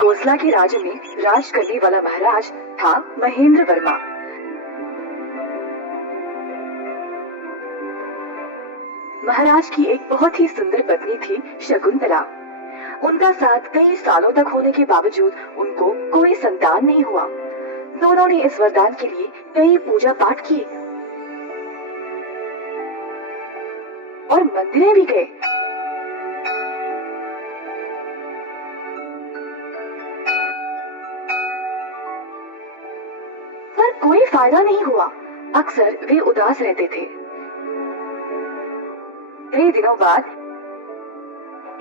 कोसला के राज्य में राज करने वाला महाराज था महेंद्र वर्मा। महाराज की एक बहुत ही सुंदर पत्नी थी शकुंतला। उनका साथ कई सालों तक होने के बावजूद उनको कोई संतान नहीं हुआ। दोनों ने इस वरदान के लिए कई पूजा पाठ किए और मंदिरें भी गए, पर कोई फायदा नहीं हुआ। अक्सर वे उदास रहते थे। कई दिनों बाद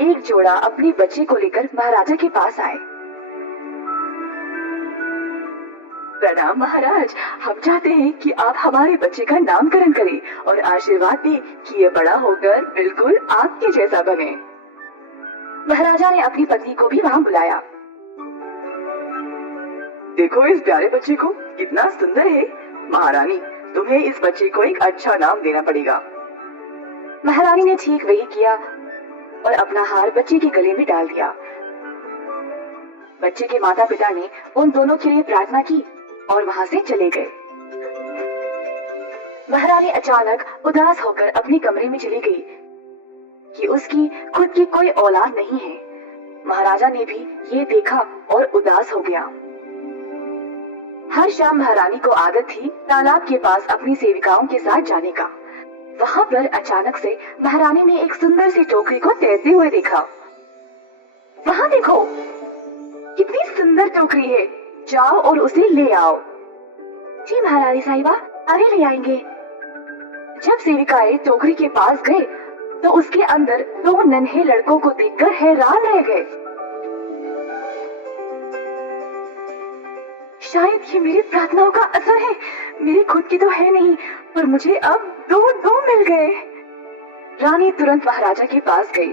एक जोड़ा अपने बच्चे को लेकर महाराजा के पास आए। प्रणाम महाराज, हम चाहते हैं कि आप हमारे बच्चे का नामकरण करें और आशीर्वाद दें कि ये बड़ा होकर बिल्कुल आपके जैसा बने। महाराजा ने अपनी पत्नी को भी वहाँ बुलाया। देखो इस प्यारे बच्चे को, कितना सुंदर है। महारानी, तुम्हें इस बच्चे को एक अच्छा नाम देना पड़ेगा। महारानी ने ठीक वही किया और अपना हार बच्चे के गले में डाल दिया। बच्चे के माता पिता ने उन दोनों के लिए प्रार्थना की और वहाँ से चले गए। महारानी अचानक उदास होकर अपने कमरे में चली गई कि उसकी खुद की कोई औलाद नहीं है। महाराजा ने भी ये देखा और उदास हो गया। हर शाम महारानी को आदत थी तालाब के पास अपनी सेविकाओं के साथ जाने का। वहाँ पर अचानक से महारानी ने एक सुंदर सी टोकरी को तैरते हुए देखा। वहाँ देखो, कितनी सुंदर टोकरी है, जाओ और उसे ले आओ। जी महारानी साहिबा, अरे ले आएंगे। जब सेविकाएं टोकरी के पास गए तो उसके अंदर दो नन्हे लड़कों को देखकर हैरान रह गए। शायद ये मेरी प्रार्थनाओं का असर है। मेरी खुद की तो है नहीं, पर मुझे अब दो मिल गए। रानी तुरंत महाराजा के पास गई।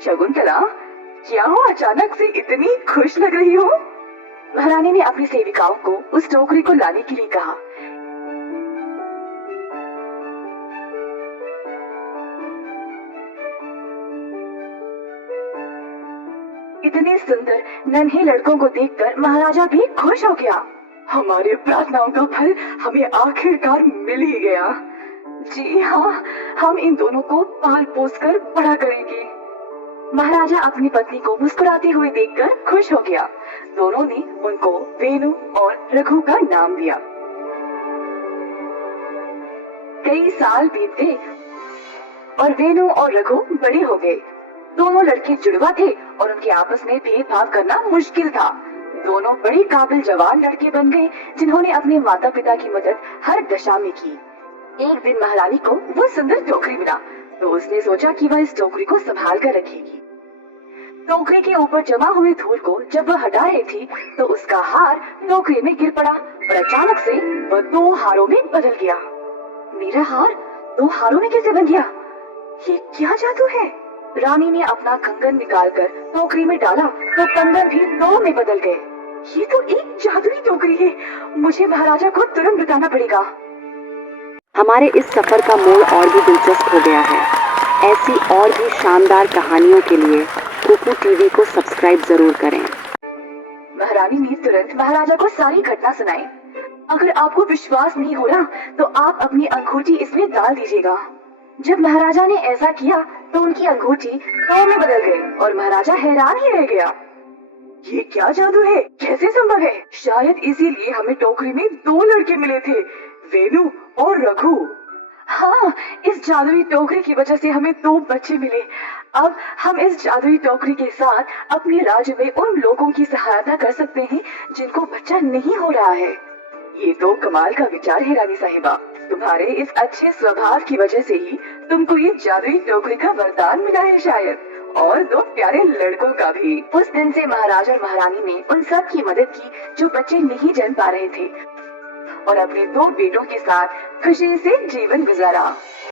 शकुंतला, क्या हो, अचानक से इतनी खुश लग रही हो? महारानी ने अपनी सेविकाओं को उस टोकरी को लाने के लिए कहा। इतने सुंदर नन्हे लड़कों को देखकर महाराजा भी खुश हो गया। हमारी प्रार्थनाओं का फल हमें आखिरकार मिल ही गया। जी हाँ, हम इन दोनों को पाल पोस कर बड़ा करेंगे। महाराजा अपनी पत्नी को मुस्कुराते हुए देखकर खुश हो गया। दोनों ने उनको वेणु और रघु का नाम दिया। कई साल बीत गए और वेणु और रघु बड़े हो गए। दोनों लड़के जुड़वा थे और उनके आपस में भेदभाव करना मुश्किल था। दोनों बड़े काबिल जवान लड़के बन गए जिन्होंने अपने माता पिता की मदद हर दशा में की। एक दिन महारानी को वो सुंदर टोकरी मिला तो उसने सोचा कि वह इस टोकरी को संभाल कर रखेगी। टोकरी के ऊपर जमा हुए धूल को जब वह हटा रही थी तो उसका हार टोकरी में गिर पड़ा और अचानक से वह दो हारों में बदल गया। मेरा हार दो हारों में कैसे बन गया? ये क्या जादू है? रानी ने अपना कंगन निकालकर टोकरी में डाला तो कंगन भी दो में बदल गए। ये तो एक जादुई टोकरी है। मुझे महाराजा को तुरंत बताना पड़ेगा। हमारे इस सफर का मोड़ और भी दिलचस्प हो गया है। ऐसी और भी शानदार कहानियों के लिए कुकू टीवी को सब्सक्राइब जरूर करें। महारानी ने तुरंत महाराजा को सारी घटना सुनाई। अगर आपको विश्वास नहीं हो रहा तो आप अपनी अंगूठी इसमें डाल दीजिएगा। जब महाराजा ने ऐसा किया तो उनकी अंगूठी दो में बदल गई और महाराजा हैरान ही रह गया। ये क्या जादू है? कैसे संभव है? शायद इसीलिए हमें टोकरी में दो लड़के मिले थे, वेणु और रघु। हाँ, इस जादुई टोकरी की वजह से हमें दो बच्चे मिले। अब हम इस जादुई टोकरी के साथ अपने राज्य में उन लोगों की सहायता कर सकते हैं जिनको बच्चा नहीं हो रहा है। ये तो कमाल का विचार है रानी साहिबा। तुम्हारे इस अच्छे स्वभाव की वजह से ही तुमको ये जादुई टोकरी का वरदान मिला है शायद, और दो प्यारे लड़कों का भी। उस दिन से महाराजा और महारानी ने उन सब की मदद की जो बच्चे नहीं जन्म पा रहे थे और अपने दो बेटों के साथ खुशी से जीवन गुजारा।